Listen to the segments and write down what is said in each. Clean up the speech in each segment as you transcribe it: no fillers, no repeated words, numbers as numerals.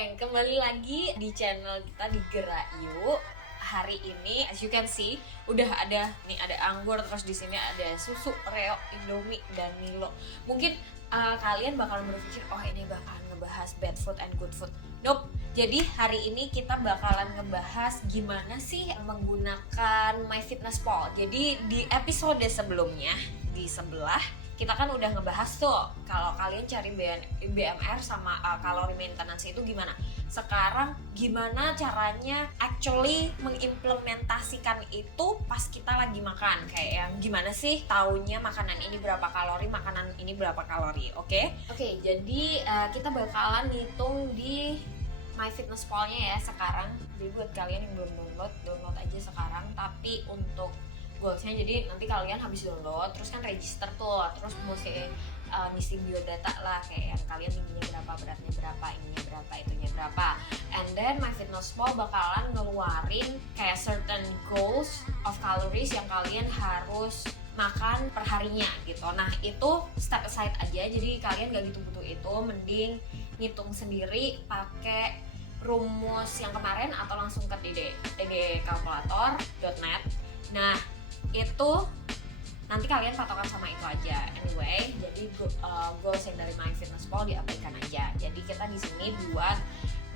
geng, kembali lagi di channel kita di Gerak Yuk. Hari ini, as you can see, udah ada nih, ada anggur, terus di sini ada susu, Reo, Indomie, dan Milo. Mungkin kalian bakal berpikir, oh ini bakalan ngebahas bad food and good food. Nope. Jadi hari ini kita bakalan ngebahas gimana sih menggunakan MyFitnessPal. Jadi di episode sebelumnya, di sebelah, kita kan udah ngebahas tuh kalau kalian cari BMR sama kalori maintenance itu gimana. Sekarang gimana caranya actually mengimplementasikan itu pas kita lagi makan. Kayak yang gimana sih taunya makanan ini berapa kalori, makanan ini berapa kalori. Oke, jadi kita bakalan ngitung di MyFitnessPal-nya ya sekarang. Jadi buat kalian yang belum download aja sekarang. Tapi untuk goalsnya, jadi nanti kalian habis download terus kan register tuh, terus mesti ngisi biodata lah, kayak yang kalian tingginya berapa, beratnya berapa, ininya berapa, itunya berapa. And then MyFitnessPal bakalan ngeluarin kayak certain goals of calories yang kalian harus makan per harinya gitu. Nah itu step aside aja, jadi kalian gak gitu butuh itu, mending ngitung sendiri pakai rumus yang kemarin atau langsung ke ddkalkulator.net. Nah itu nanti kalian patokan sama itu aja. Anyway, jadi goals yang dari MyFitnessPal diaplikasikan aja. Jadi kita di sini buat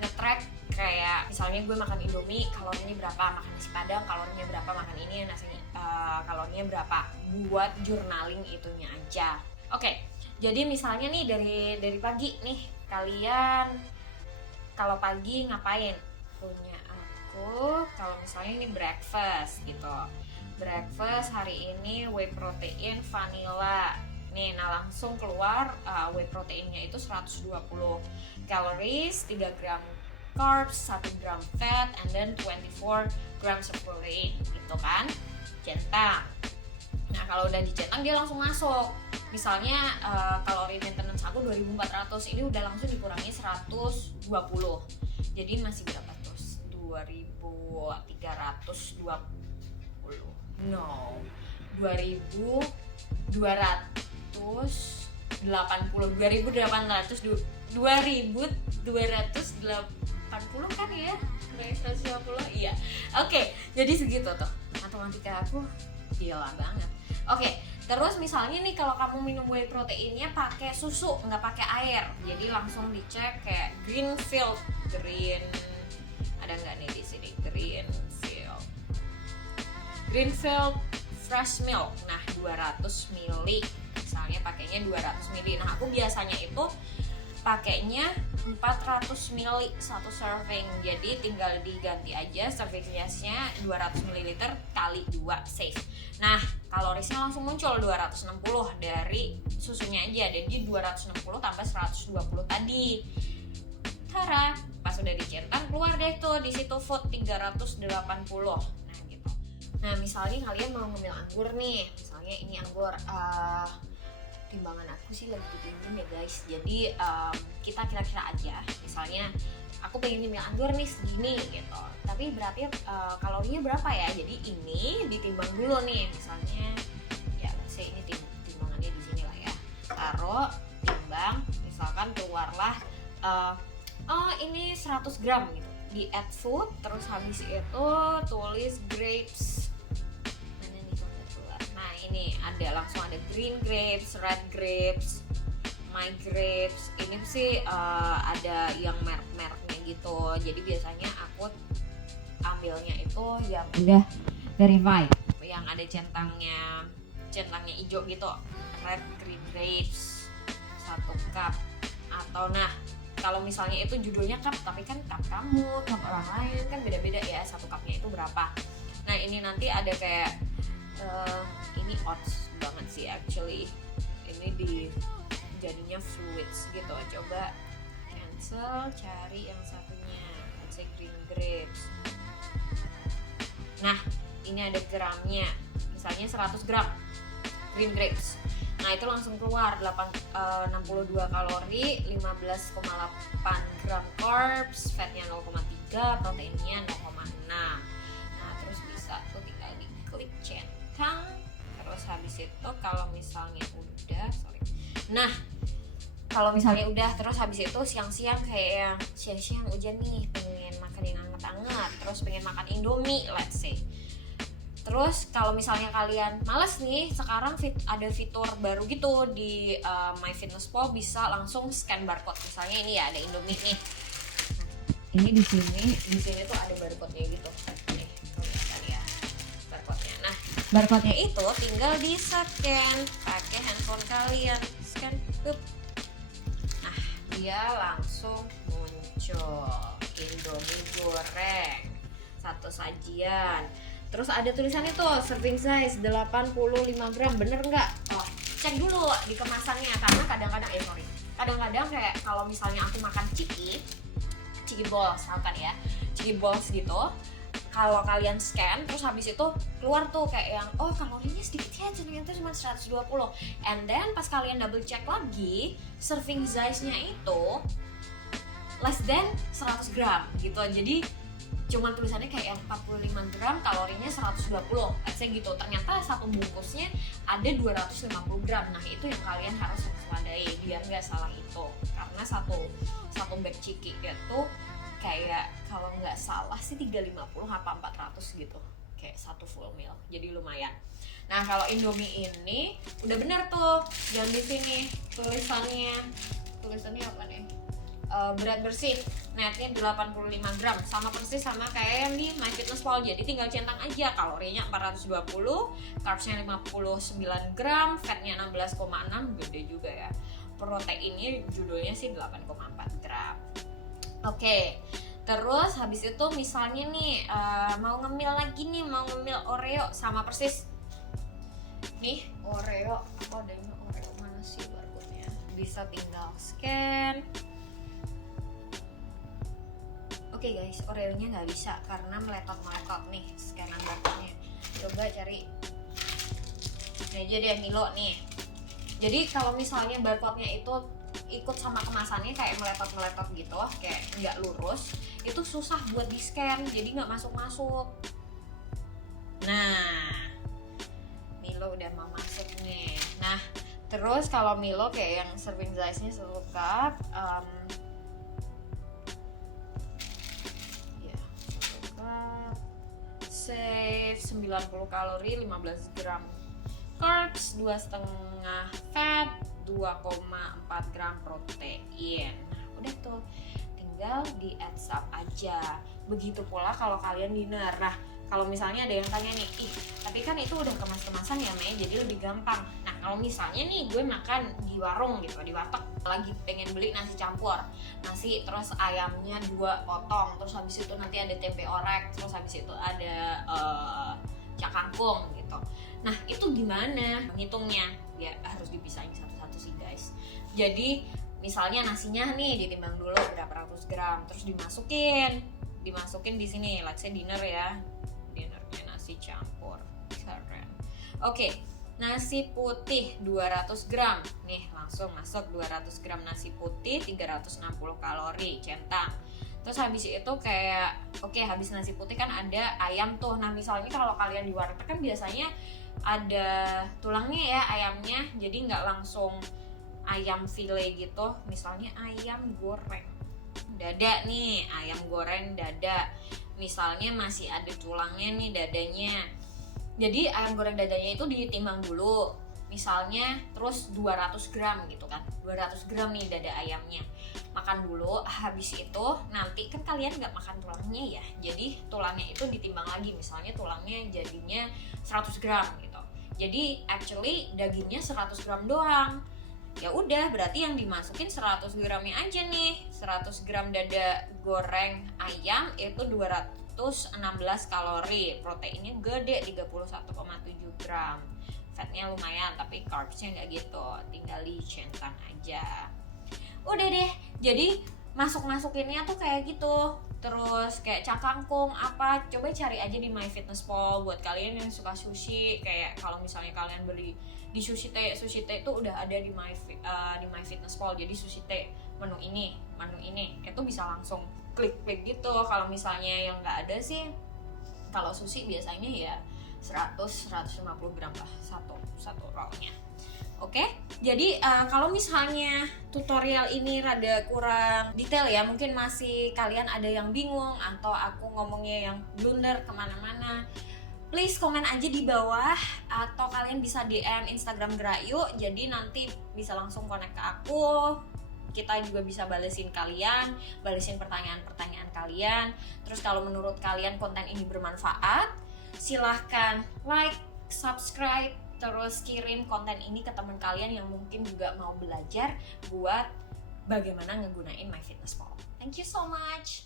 nge-track kayak misalnya gue makan Indomie kalorinya berapa, makan nasi padang kalorinya berapa, makan ini kalorinya berapa, buat journaling itunya aja. Oke, jadi misalnya nih dari pagi nih, kalian kalau pagi ngapain? Punya aku kalau misalnya ini breakfast gitu. Breakfast hari ini whey protein vanilla nih, nah langsung keluar whey proteinnya itu 120 calories, 3 gram carbs, 1 gram fat, and then 24 grams of protein gitu kan, centang. Nah kalau udah dicentang dia langsung masuk. Misalnya kalori maintenance aku 2400, ini udah langsung dikurangi 120, jadi masih berapa terus? 2320. No, 2280 kan ya, 150. Iya. Oke, jadi segitu tuh matematika aku gila banget. Oke, terus misalnya nih kalau kamu minum whey proteinnya pakai susu, nggak pakai air, jadi langsung dicek kayak Greenfield ada nggak nih di sini Greenfield fresh milk. Nah 200 ml misalnya pakainya 200 ml. Nah aku biasanya itu pakainya 400 ml satu serving, jadi tinggal diganti aja serving size-nya 200 ml kali 2 safe. Nah kalorisnya langsung muncul 260 dari susunya aja, jadi 260 tambah 120 tadi. Tara, pas udah dicentang keluar deh tuh di situ food 380. Nah misalnya kalian mau ngemil anggur nih, misalnya ini anggur, timbangan aku sih lagi tinggi ya guys, jadi kita kira-kira aja, misalnya aku pengen ngemil anggur nih segini gitu, tapi berarti kalorinya berapa ya, jadi ini ditimbang dulu nih, misalnya ya saya ini timbangannya di sini lah ya, taruh timbang, misalkan keluarlah ini 100 gram gitu, di add food, terus habis itu tulis grapes. Ini langsung ada green grapes, red grapes, my grapes. Ini sih ada yang merek-mereknya gitu. Jadi biasanya aku ambilnya itu yang udah verified, yang ada centangnya hijau gitu. Red green grapes 1 cup. Atau nah kalau misalnya itu judulnya cup, tapi kan cup kamu, cup orang lain kan beda-beda ya, 1 cupnya itu berapa. Nah ini nanti ada kayak ini odds banget sih actually, ini jadinya fluids gitu. Coba cancel, cari yang satunya, let's say green grapes. Nah ini ada gramnya, misalnya 100 gram green grapes. Nah itu langsung keluar 62 kalori, 15,8 gram carbs, fatnya 0,3, proteinnya 0,6. Nah terus bisa tuh tinggal diklik centang. Terus habis itu kalau misalnya udah, nah kalau misalnya udah, terus habis itu siang-siang kayak yang siang-siang hujan nih, pengen makan yang anget-anget, terus pengen makan Indomie let's say. Terus kalau misalnya kalian males nih, sekarang ada fitur baru gitu di MyFitnessPal, bisa langsung scan barcode. Misalnya ini ya ada Indomie nih. Ini di sini tuh ada barcode-nya gitu. Nih, kalau bisa lihat barcode-nya. Nah, barcode-nya itu tinggal di-scan pakai handphone kalian. Scan, tuh. Nah, dia langsung muncul Indomie goreng satu sajian. Terus ada tulisannya tuh serving size 85 gram, bener nggak? Oh, cek dulu di kemasannya, karena kadang-kadang kayak kalau misalnya aku makan ciki balls, misalkan ya, ciki balls gitu, kalau kalian scan terus habis itu keluar tuh kayak yang kalorinya sedikit ya, ternyata cuma 120, and then pas kalian double check lagi serving size-nya itu less than 100 gram gitu, jadi cuman tulisannya kayak yang 45 gram, kalorinya 120, kayak gitu. Ternyata satu bungkusnya ada 250 gram. Nah, itu yang kalian harus waspadai biar nggak salah itu. Karena satu bag ciki itu kayak kalau nggak salah sih 350 apa 400 gitu. Kayak satu full meal. Jadi lumayan. Nah, kalau Indomie ini udah bener tuh. Yang di sini tulisannya apa nih? Berat bersih netnya 85 gram, sama persis sama kayak yang di MyFitnessPal. Jadi tinggal centang aja, kalorinya 420, carbsnya 59 gram, fatnya 16,6, gede juga ya. Proteinnya judulnya sih 8,4 gram. Oke, terus habis itu misalnya nih mau ngemil lagi nih, mau ngemil Oreo, sama persis nih Oreo, adanya Oreo mana sih barcode-nya, bisa tinggal scan. Oke guys, Oreo-nya nggak bisa karena meletot nih scanan barcode-nya. Coba cari ini aja deh, Milo nih. Jadi kalau misalnya barcode-nya itu ikut sama kemasannya kayak meletot gitu, kayak nggak lurus, itu susah buat di scan, jadi nggak masuk. Nah, Milo udah mau masuk nih. Nah, terus kalau Milo kayak yang serving size-nya selengkap, save 90 kalori, 15 gram carbs, 2,5 fat, 2,4 gram protein. Udah tuh, tinggal di adds up aja. Begitu pula kalau kalian dinner. Nah, kalau misalnya ada yang tanya nih, tapi kan itu udah kemas-kemasan ya Mei, jadi lebih gampang. Nah, kalau misalnya nih gue makan di warung gitu, di warteg, lagi pengen beli nasi campur, nasi terus ayamnya 2 potong, terus habis itu nanti ada tempe orek, terus habis itu ada cak kangkung gitu. Nah, itu gimana menghitungnya? Ya harus dipisahin satu-satu sih guys. Jadi misalnya nasinya nih ditimbang dulu berapa ratus gram, terus dimasukin di sini, let's say dinner ya, dinernya nasi campur, keren. Oke, nasi putih 200 gram nih, langsung masuk 200 gram nasi putih, 360 kalori, centang. Terus habis itu kayak habis nasi putih kan ada ayam tuh. Nah, misalnya kalau kalian di warteg kan biasanya ada tulangnya ya ayamnya, jadi nggak langsung ayam file gitu. Misalnya ayam goreng dada nih, ayam goreng dada, misalnya masih ada tulangnya nih dadanya, jadi ayam goreng dadanya itu ditimbang dulu misalnya, terus 200 gram gitu kan, 200 gram nih dada ayamnya, makan dulu. Habis itu nanti kan kalian nggak makan tulangnya ya, jadi tulangnya itu ditimbang lagi, misalnya tulangnya jadinya 100 gram gitu, jadi actually dagingnya 100 gram doang. Ya udah, berarti yang dimasukin 100 gramnya aja nih. 100 gram dada goreng ayam itu 216 kalori, proteinnya gede 31,7 gram, fatnya lumayan tapi carbsnya nggak gitu, tinggal dicentang aja. Udah deh, jadi masukinnya tuh kayak gitu. Terus kayak cak kangkung apa, coba cari aja di MyFitnessPal. Buat kalian yang suka sushi, kayak kalau misalnya kalian beli di sushi teh itu udah ada di MyFitnessPal. Jadi sushi teh menu ini itu bisa langsung klik gitu. Kalau misalnya yang nggak ada sih, kalau sushi biasanya ya 100-150 gram lah satu rollnya. Oke, jadi kalau misalnya tutorial ini rada kurang detail ya, mungkin masih kalian ada yang bingung atau aku ngomongnya yang blunder kemana-mana, please komen aja di bawah atau kalian bisa DM Instagram Gerayu, jadi nanti bisa langsung connect ke aku. Kita juga bisa balesin kalian, balesin pertanyaan-pertanyaan kalian. Terus kalau menurut kalian konten ini bermanfaat, silahkan like, subscribe, terus kirim konten ini ke teman kalian yang mungkin juga mau belajar buat bagaimana ngegunain MyFitnessPal. Thank you so much.